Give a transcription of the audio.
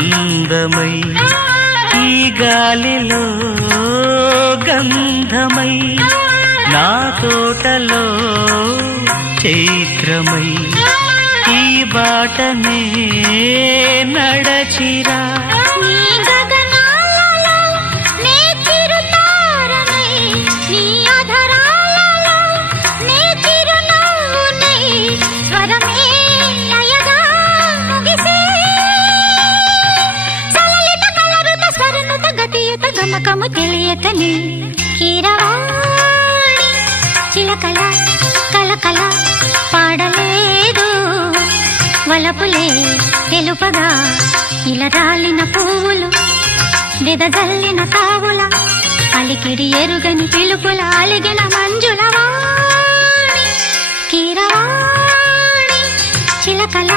అందమై ఈ గాలిలో గంధమై నా తోటలో చైత్రమై ఈ బాటనే నడచిరా గమకము తెలియకని కీరవాణి చిలకల కలకల పాడలేదు వలపులే తెలుపగా ఇలా రాలిన పువ్వులు వెదజల్లిన తావుల అలికిడి ఎరుగని పిలుపుల అలిగిన మంజుల వాణి కీరవాణి చిలకల